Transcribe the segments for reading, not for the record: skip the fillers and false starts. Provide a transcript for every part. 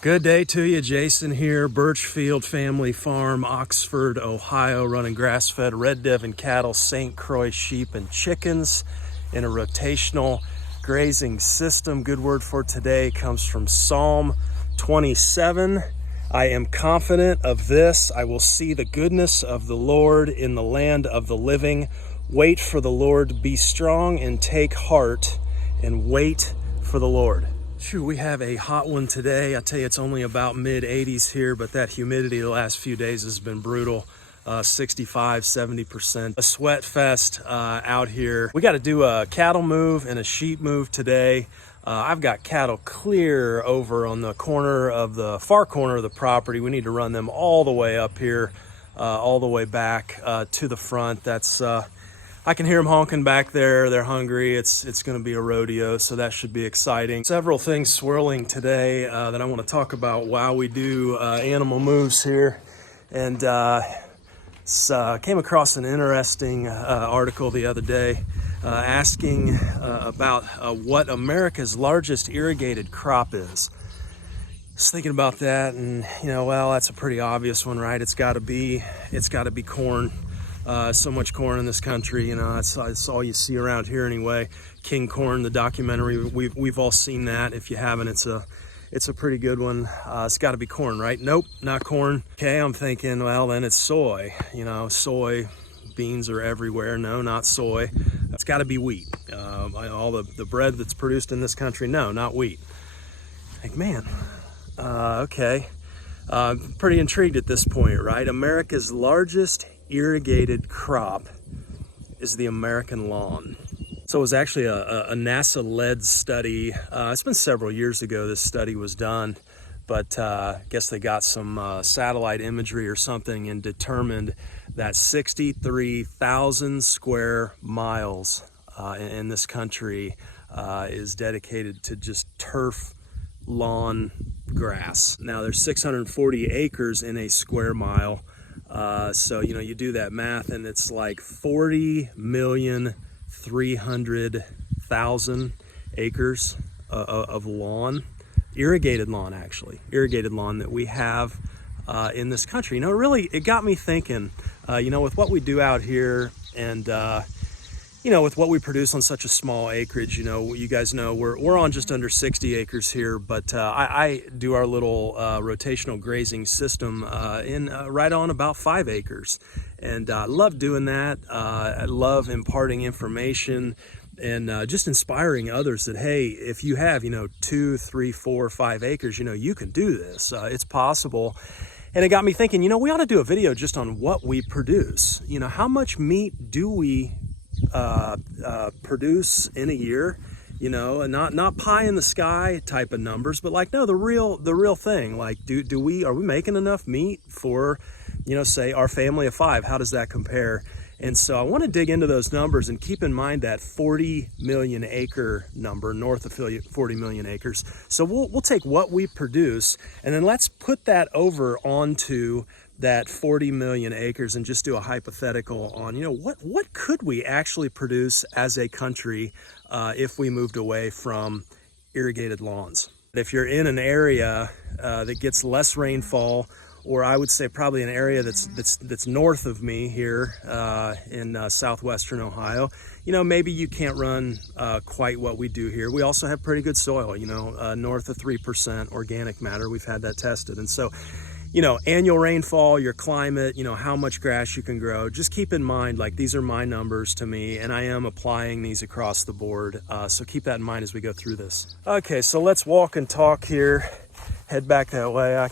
Good day to you, Jason here, Birchfield Family Farm, Oxford, Ohio, running grass-fed Red Devon cattle, St. Croix sheep and chickens in a rotational grazing system. Good word for today comes from Psalm 27. I am confident of this. I will see the goodness of the Lord in the land of the living. Wait for the Lord, be strong and take heart and wait for the Lord. Shoot, we have a hot one today. I tell you, it's only about mid-80s here, but that humidity the last few days has been brutal. 65, 70%. A sweat fest out here. We got to do a cattle move and a sheep move today. I've got cattle clear over on the far corner of the property. We need to run them all the way up here, all the way back to the front. That's I can hear them honking back there. They're hungry. It's going to be a rodeo, so that should be exciting. Several things swirling today that I want to talk about while we do animal moves here. And came across an interesting article the other day asking about what America's largest irrigated crop is. I was thinking about that, and well, that's a pretty obvious one, right? It's got to be corn. So much corn in this country, that's all you see around here anyway. King Corn, the documentary, we've all seen that. If you haven't, it's a pretty good one. It's got to be corn, right? Nope, not corn. Okay, I'm thinking, well, then it's soy. Soy beans are everywhere. No, not soy. It's got to be wheat. All the bread that's produced in this country, no, not wheat. Like, man, okay. Pretty intrigued at this point, right? America's largest irrigated crop is the American lawn. So it was actually a NASA-led study. It's been several years ago this study was done, but I guess they got some satellite imagery or something and determined that 63,000 square miles in this country is dedicated to just turf lawn grass. Now there's 640 acres in a square mile. So, you do that math and it's like 40,300,000 acres of lawn, irrigated lawn that we have in this country. It got me thinking, with what we do out here and, with what we produce on such a small acreage, you guys know we're on just under 60 acres here, but I do our little rotational grazing system in right on about 5 acres. And I love doing that. I love imparting information and just inspiring others that, hey, if you have, 2, 3, 4, 5 acres, you can do this. It's possible. And it got me thinking, we ought to do a video just on what we produce. How much meat do we produce in a year, and not pie in the sky type of numbers, but the real thing. Like, are we making enough meat for, say our family of 5? How does that compare? And so I want to dig into those numbers and keep in mind that 40 million acre number, north of 40 million acres. So we'll take what we produce and then let's put that over onto that 40 million acres and just do a hypothetical on, what could we actually produce as a country if we moved away from irrigated lawns. If you're in an area that gets less rainfall, or I would say probably an area that's north of me here in southwestern Ohio, maybe you can't run quite what we do here. We also have pretty good soil, north of 3% organic matter. We've had that tested. And so, annual rainfall, your climate, how much grass you can grow. Just keep in mind, these are my numbers to me, and I am applying these across the board. So keep that in mind as we go through this. Okay, so let's walk and talk here. Head back that way. I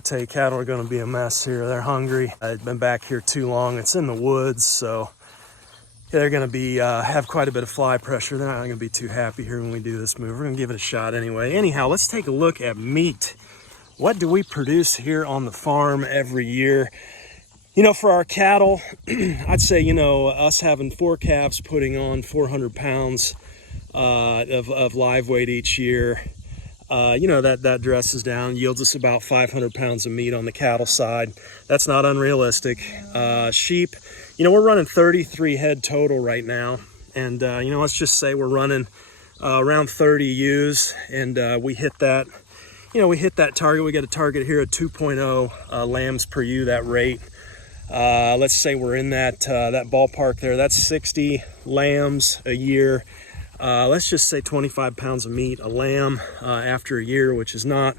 tell you, cattle are going to be a mess here. They're hungry. I've been back here too long. It's in the woods, so they're going to have quite a bit of fly pressure. They're not going to be too happy here when we do this move. We're going to give it a shot anyway. Anyhow, let's take a look at meat. What do we produce here on the farm every year? For our cattle, I'd say, us having 4 calves putting on 400 pounds of live weight each year, that dresses down, yields us about 500 pounds of meat on the cattle side. That's not unrealistic. Sheep, we're running 33 head total right now. And, let's just say we're running around 30 ewes, and we hit that we hit that target. We got a target here at 2.0 lambs per ewe, that rate. Let's say we're in that ballpark there. That's 60 lambs a year. Let's just say 25 pounds of meat a lamb after a year, which is not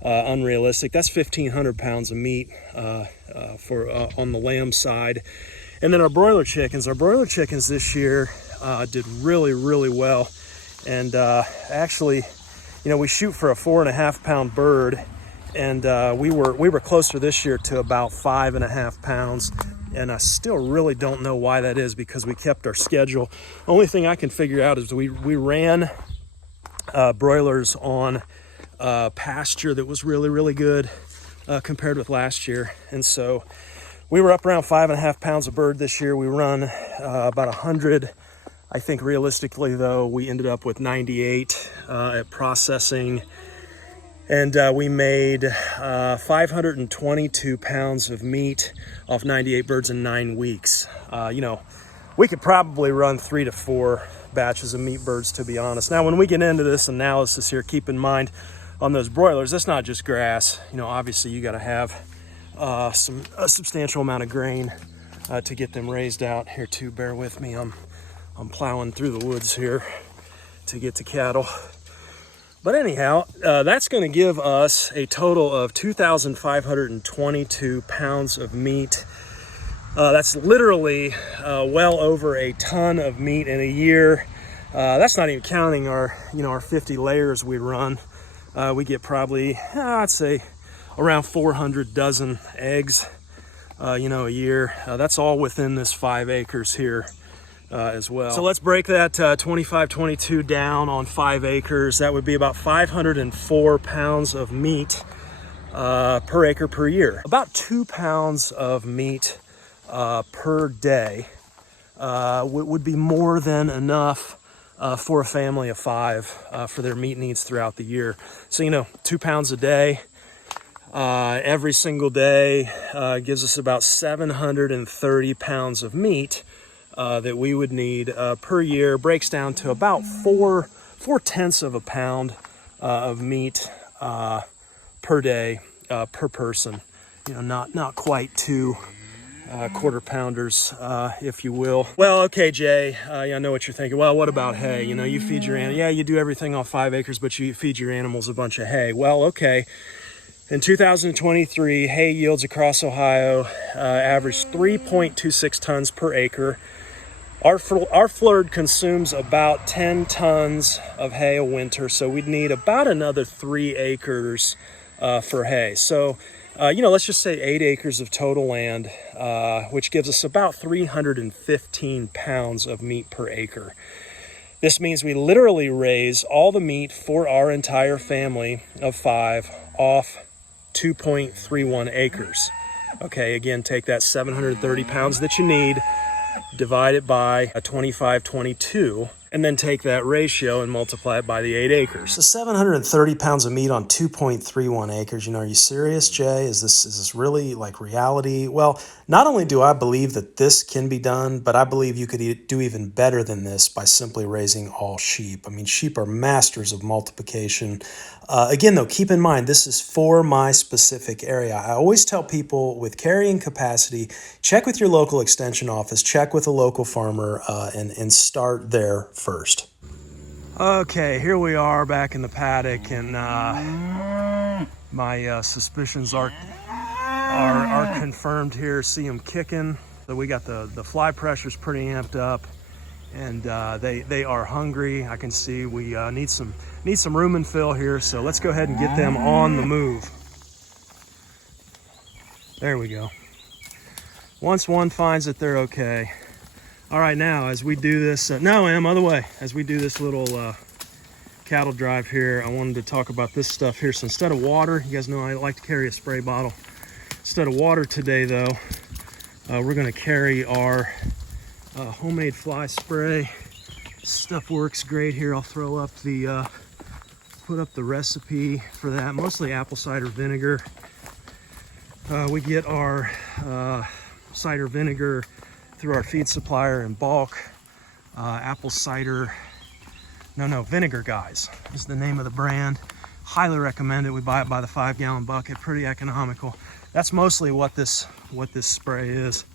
unrealistic. That's 1,500 pounds of meat on the lamb side. And then our broiler chickens this year did really, really well. And actually, we shoot for a 4.5 pound bird, and we were closer this year to about 5.5 pounds. And I still really don't know why that is, because we kept our schedule. Only thing I can figure out is we ran broilers on pasture that was really, really good compared with last year. And so we were up around 5.5 pounds a bird this year. We run about 100. I think realistically, though, we ended up with 98 at processing. And we made 522 pounds of meat off 98 birds in 9 weeks. We could probably run 3 to 4 batches of meat birds, to be honest. Now, when we get into this analysis here, keep in mind on those broilers, that's not just grass. Obviously you got to have a substantial amount of grain to get them raised out. Here too, bear with me. I'm plowing through the woods here to get to cattle. But anyhow, that's going to give us a total of 2,522 pounds of meat. That's literally well over a ton of meat in a year. That's not even counting our 50 layers we run. We get probably, I'd say, around 400 dozen eggs, a year. That's all within this 5 acres here. As well. So let's break that 25-22 down on 5 acres. That would be about 504 pounds of meat per acre per year. About 2 pounds of meat per day would be more than enough for a family of 5 for their meat needs throughout the year. So 2 pounds a day every single day gives us about 730 pounds of meat that we would need per year. Breaks down to about 4/10 of a pound of meat per day per person. Not quite 2 quarter pounders, if you will. Well, okay, Jay, I know what you're thinking. Well, what about hay? You feed your animals. Yeah, you do everything on 5 acres, but you feed your animals a bunch of hay. Well, okay. In 2023, hay yields across Ohio averaged 3.26 tons per acre. Our flood consumes about 10 tons of hay a winter, so we'd need about another 3 acres for hay. So, let's just say 8 acres of total land, which gives us about 315 pounds of meat per acre. This means we literally raise all the meat for our entire family of 5 off 2.31 acres. Okay, again, take that 730 pounds that you need, divide it by a 25-22, and then take that ratio and multiply it by the 8 acres. So 730 pounds of meat on 2.31 acres. Are you serious, Jay? Is this really like reality? Well, not only do I believe that this can be done, but I believe you could do even better than this by simply raising all sheep. I mean, sheep are masters of multiplication. Again, though, keep in mind, this is for my specific area. I always tell people with carrying capacity, check with your local extension office, check with a local farmer, and start there first. Okay, here we are back in the paddock, and my suspicions are confirmed here. See them kicking. So we got the fly pressures pretty amped up, and they are hungry. I can see we need some room and fill here. So let's go ahead and get them on the move. There we go. Once one finds that they're okay. All right, now as we do this, other way. As we do this little cattle drive here, I wanted to talk about this stuff here. So instead of water, you guys know I like to carry a spray bottle. Instead of water today, though, we're going to carry our homemade fly spray. Stuff works great here. I'll throw up put up the recipe for that. Mostly apple cider vinegar. We get our cider vinegar through our feed supplier in bulk. Apple cider, Vinegar Guys is the name of the brand. Highly recommend it. We buy it by the 5-gallon bucket, pretty economical. That's mostly what this spray is.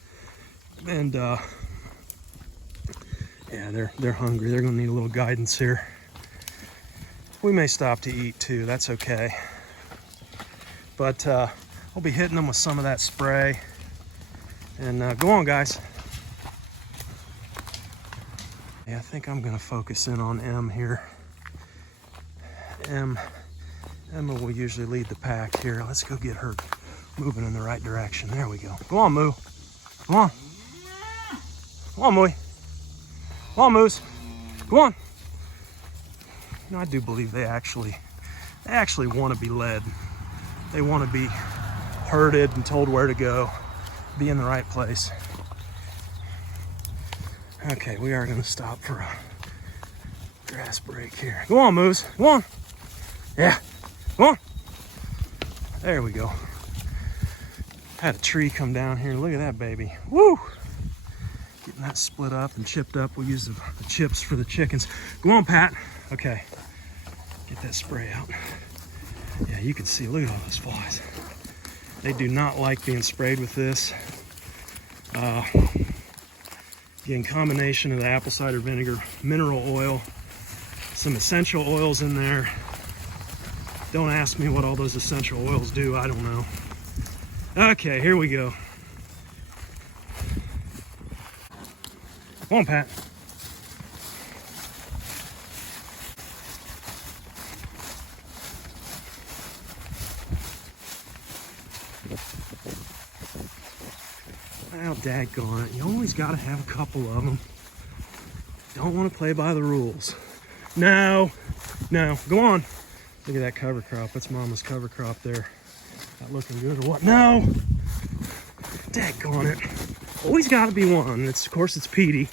And yeah, they're hungry. They're gonna need a little guidance here. We may stop to eat too, that's okay. But we'll be hitting them with some of that spray. And go on, guys. Yeah, I think I'm gonna focus in on M here. Emma will usually lead the pack here. Let's go get her moving in the right direction. There we go. Go on, Moo. Come on. Come on, Mooey. Come on, Moose. Go on. You know, I do believe they actually want to be led. They want to be herded and told where to go, be in the right place. Okay, we are going to stop for a grass break here. Go on, Moose. Go on. Yeah. Go on. There we go. Had a tree come down here. Look at that baby. Woo! Getting that split up and chipped up. We'll use the chips for the chickens. Go on, Pat. Okay. Get that spray out. Yeah, you can see, look at all those flies. They do not like being sprayed with this. Again, combination of the apple cider vinegar, mineral oil, some essential oils in there. Don't ask me what all those essential oils do, I don't know. Okay, here we go. Come on, Pat. Well, daggone it. You always got to have a couple of them. Don't want to play by the rules. No, no, go on. Look at that cover crop. That's Mama's cover crop there. Not looking good or what? No! Daggone it. Always got to be one. Of course, it's Petey.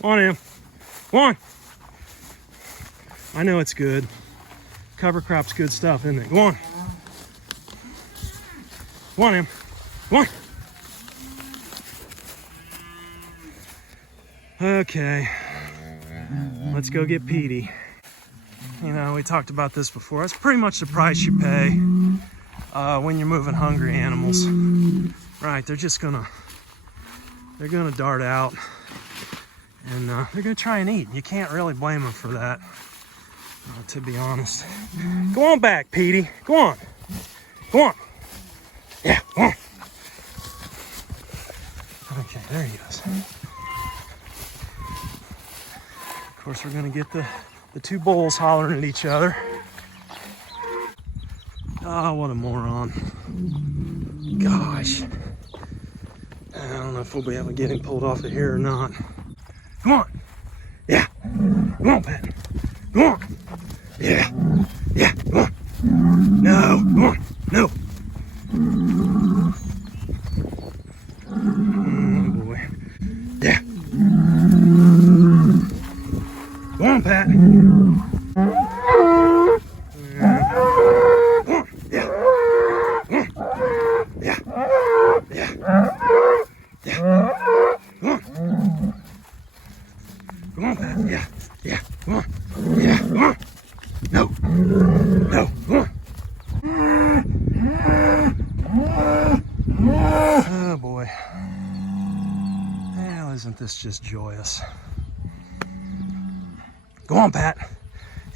Come on, Em. Come on. I know it's good. Cover crop's good stuff, isn't it? Go on. Come on, Em. Come on. Okay. Let's go get Petey. You know, we talked about this before. That's pretty much the price you pay when you're moving hungry animals. Right, they're gonna dart out and they're gonna try and eat. You can't really blame them for that, to be honest. Go on back, Petey. Go on. Go on. Yeah, go on. Okay, there he goes. Of course, we're gonna get the two bulls hollering at each other. Oh, what a moron. Gosh. I don't know if we'll be able to get him pulled off of here or not. Come on. Yeah. Come on, Pat. Come on. Yeah. Yeah. Come on. No. Come on. No. Oh, boy. Yeah. Come on, Pat. Come on, Pat. Yeah. Yeah. Come on. Yeah. Come on. No. No. Come on. Oh, boy. Well, isn't this just joyous? Go on, Pat.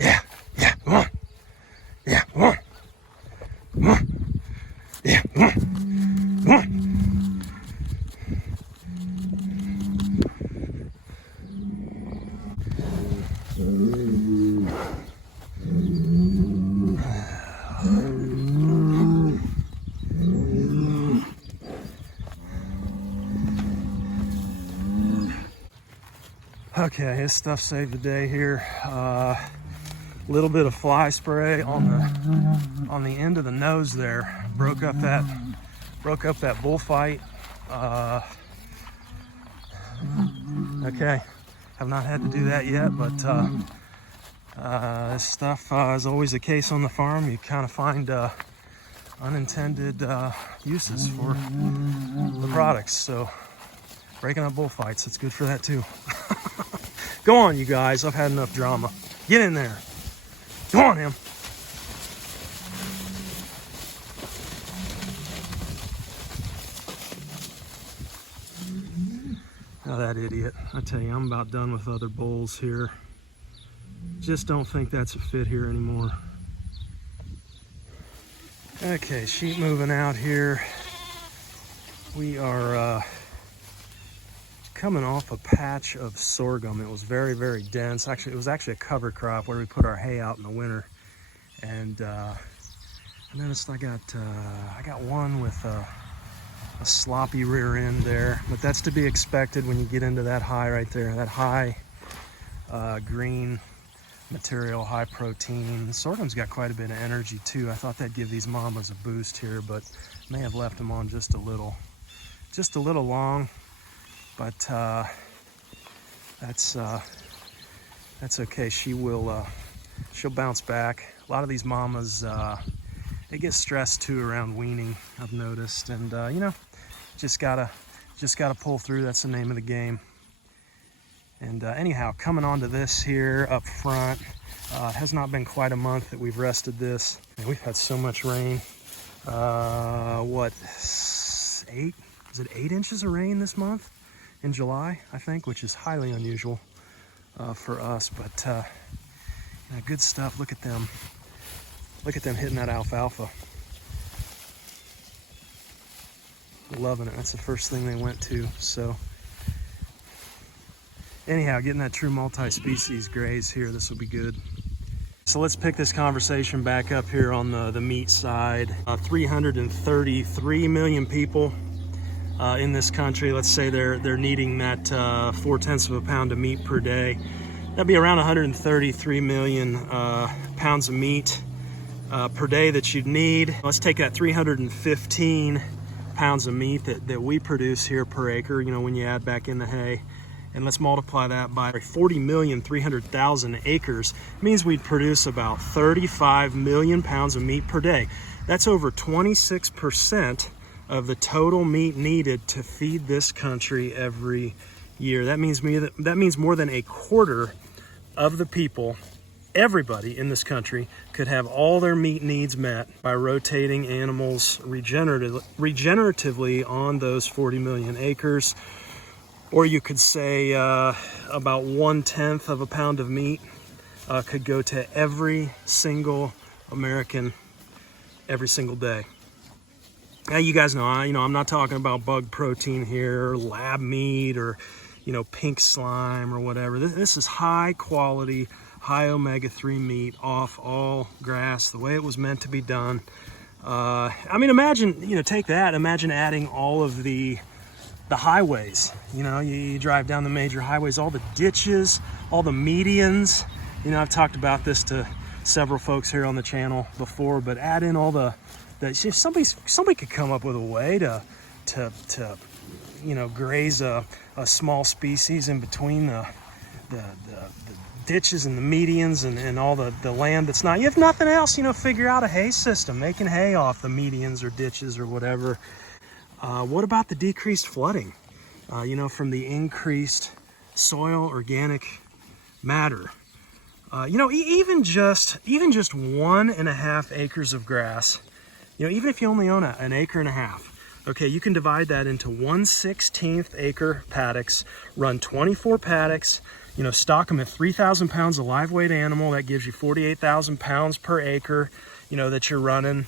Yeah. Yeah. Come on. Yeah. Come on. Come on. Yeah. Come on. Come on. Okay, his stuff saved the day here. Little bit of fly spray on the end of the nose there. Broke up that bullfight. Okay, have not had to do that yet, but this stuff is always the case on the farm. You kind of find unintended uses for the products. So Breaking up bullfights, it's good for that too. Go on, you guys, I've had enough drama. Get in there. Go on, him. Oh, that idiot. I tell you, I'm about done with other bulls here. Just don't think that's a fit here anymore. Okay, sheep moving out here. We are coming off a patch of sorghum. It was very, very dense. Actually, it was actually a cover crop where we put our hay out in the winter. And I noticed I got one with a sloppy rear end there, but that's to be expected when you get into that high right there, that high green material, high protein. Sorghum's got quite a bit of energy too. I thought that'd give these mamas a boost here, but may have left them on just a little long. But that's okay. She'll bounce back. A lot of these mamas they get stressed too around weaning, I've noticed, and you know, just gotta pull through. That's the name of the game. And anyhow, coming onto this here up front, it has not been quite a month that we've rested this, and we've had so much rain. What, 8 inches of rain this month in July, I think, which is highly unusual for us, but yeah, good stuff. Look at them hitting that alfalfa. Loving it. That's the first thing they went to. So anyhow, getting that true multi-species graze here, this will be good. So let's pick this conversation back up here on the meat side. 333 million people in this country. Let's say they're needing that 0.4 of a pound of meat per day. That'd be around 133 million pounds of meat per day that you'd need. Let's take that 315 pounds of meat that we produce here per acre, you know, when you add back in the hay, and let's multiply that by 40,300,000 acres. It means we'd produce about 35 million pounds of meat per day. That's over 26% of the total meat needed to feed this country every year. That means more than a quarter of the people, everybody in this country, could have all their meat needs met by rotating animals regeneratively on those 40 million acres. Or you could say about 1/10 of a pound of meat could go to every single American every single day. Now, you guys know, I'm not talking about bug protein here, or lab meat, or pink slime or whatever. This is high quality, high omega-3 meat off all grass, the way it was meant to be done. I mean, imagine, take that, imagine adding all of the highways. You drive down the major highways, all the ditches, all the medians. I've talked about this to several folks here on the channel before, but add in all somebody could come up with a way to graze a small species in between the ditches and the medians and all the land that's not, you have nothing else, figure out a hay system, making hay off the medians or ditches or whatever. What about the decreased flooding, from the increased soil organic matter? Even just 1.5 acres of grass, even if you only own an acre and a half, okay, you can divide that into 1/16 acre paddocks, run 24 paddocks, stock them at 3,000 pounds of live weight animal. That gives you 48,000 pounds per acre, that you're running.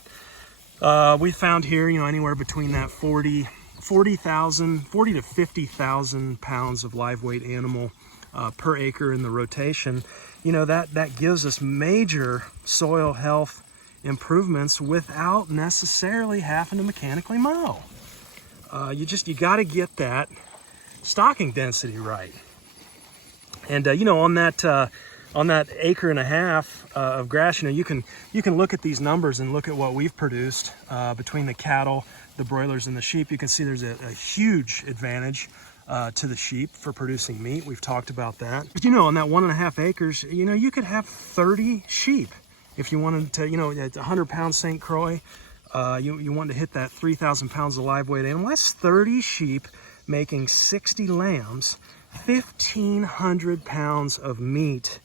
We found here, anywhere between that 40 to 50,000 pounds of live weight animal per acre in the rotation. That gives us major soil health improvements without necessarily having to mechanically mow. You got to get that stocking density right. And on that acre and a half of grass, you can look at these numbers and look at what we've produced between the cattle, the broilers, and the sheep. You can see there's a huge advantage to the sheep for producing meat. We've talked about that. But on that 1.5 acres, you could have 30 sheep if you wanted to. At 100-pound St. Croix, you wanted to hit that 3,000 pounds of live weight animal. That's 30 sheep making 60 lambs, 1,500 pounds of meat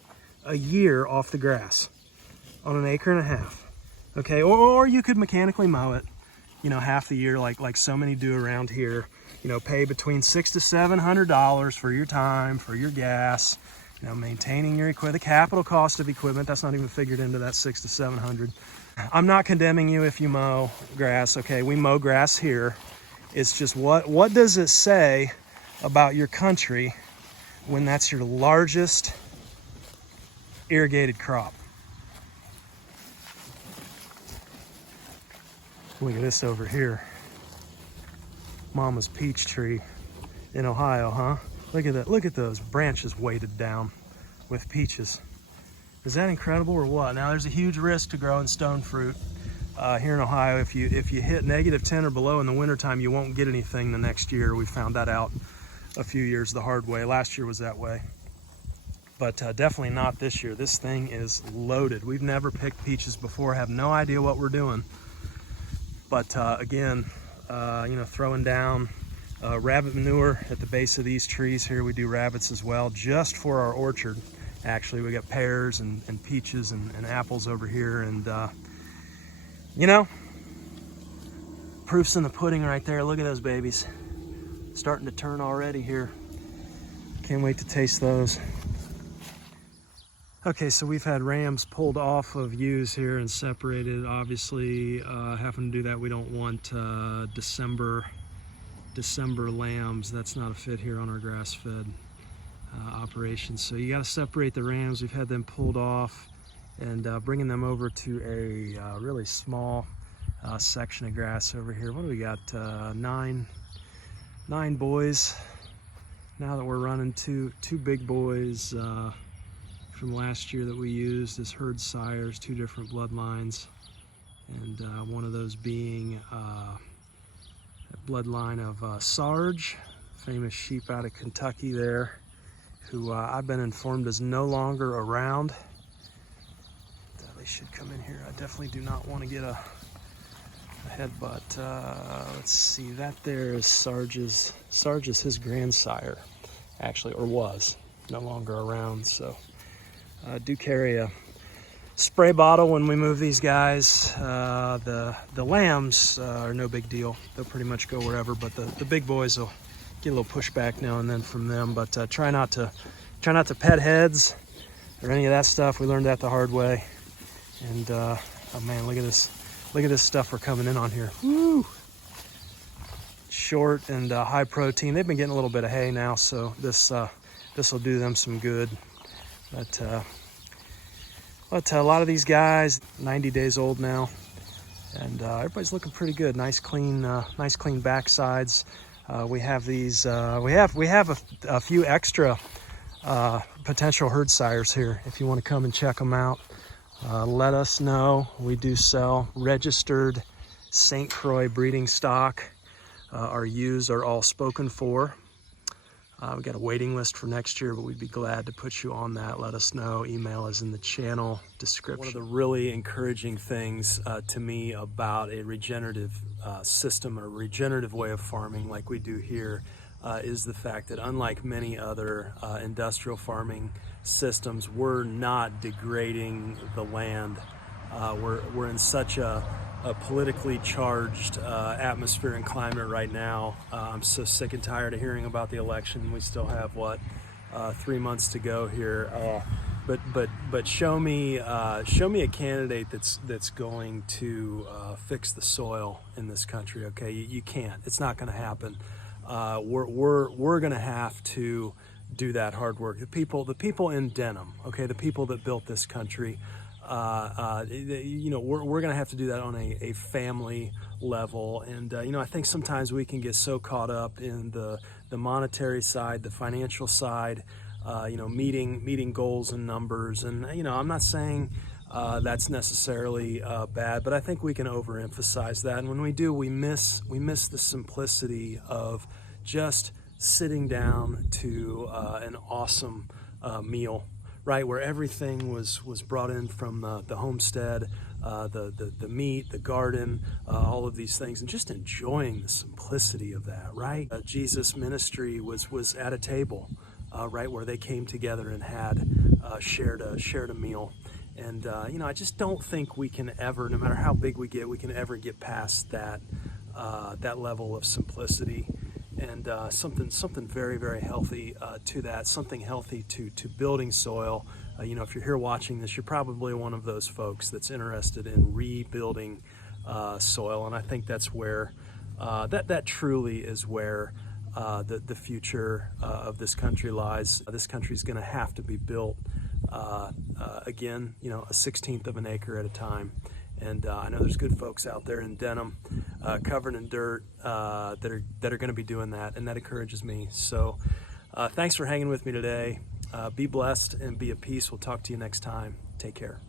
a year off the grass on an acre and a half. Okay, or you could mechanically mow it, you know, half the year like so many do around here. You know, pay between $600 to $700 for your time, for your gas, you know, maintaining your equipment, the capital cost of equipment, that's not even figured into that $600 to $700. I'm not condemning you if you mow grass, okay? We mow grass here. It's just what does it say about your country when that's your largest irrigated crop? Look at this over here. Mama's peach tree in Ohio, huh? Look at that. Look at those branches weighted down with peaches. Is that incredible or what? Now there's a huge risk to growing stone fruit here in Ohio. If you hit -10 or below in the wintertime, you won't get anything the next year. We found that out a few years the hard way. Last year was that way, but definitely not this year. This thing is loaded. We've never picked peaches before, have no idea what we're doing. But again, you know, throwing down rabbit manure at the base of these trees here. We do rabbits as well, just for our orchard. Actually, we got pears and peaches and apples over here. And, you know, proof's in the pudding right there. Look at those babies. Starting to turn already here. Can't wait to taste those. Okay, so we've had rams pulled off of ewes here and separated. Obviously, having to do that, we don't want December lambs. That's not a fit here on our grass-fed operation. So you got to separate the rams. We've had them pulled off and bringing them over to a really small section of grass over here. What do we got? Nine boys. Now that we're running two big boys from last year that we used as herd sires, 2 different bloodlines, and one of those being a bloodline of Sarge, famous sheep out of Kentucky there, who I've been informed is no longer around. They should come in here. I definitely do not want to get a headbutt. Let's see, that there is Sarge's his grandsire, actually, or was, no longer around. So do carry a spray bottle when we move these guys. The lambs are no big deal. They'll pretty much go wherever, but the big boys will get a little pushback now and then from them. But try not to pet heads or any of that stuff. We learned that the hard way. And oh man, look at this stuff we're coming in on here. Woo! Short and high protein. They've been getting a little bit of hay now, so this will do them some good. But a lot of these guys, 90 days old now, and everybody's looking pretty good. Nice clean backsides. We have these. We have a few extra potential herd sires here. If you want to come and check them out, let us know. We do sell registered St. Croix breeding stock. Our ewes are all spoken for. We've got a waiting list for next year, but we'd be glad to put you on that. Let us know. Email is in the channel description. One of the really encouraging things to me about a regenerative system or a regenerative way of farming like we do here is the fact that unlike many other industrial farming systems, we're not degrading the land. We're in such a politically charged atmosphere and climate right now. I'm so sick and tired of hearing about the election. We still have 3 months to go here. But show me a candidate that's going to fix the soil in this country. Okay, you can't. It's not going to happen. We're going to have to do that hard work. The people in Denham. Okay, the people that built this country. You know, we're going to have to do that on a family level. And, you know, I think sometimes we can get so caught up in the monetary side, the financial side, you know, meeting goals and numbers. And, you know, I'm not saying that's necessarily bad, but I think we can overemphasize that. And when we do, we miss the simplicity of just sitting down to an awesome meal. Right, where everything was brought in from the homestead, the meat, the garden, all of these things, and just enjoying the simplicity of that, right? Jesus' ministry was at a table, right, where they came together and had shared a meal. And I just don't think we can ever, no matter how big we can ever get past that level of simplicity. And something very, very healthy to that, something healthy to building soil. If you're here watching this, you're probably one of those folks that's interested in rebuilding soil, and I think that's where that truly is where the future of this country lies. This country is going to have to be built again, a 16th of an acre at a time. And I know there's good folks out there in Denham, covered in dirt, that are going to be doing that, and that encourages me. So thanks for hanging with me today. Be blessed and be at peace. We'll talk to you next time. Take care.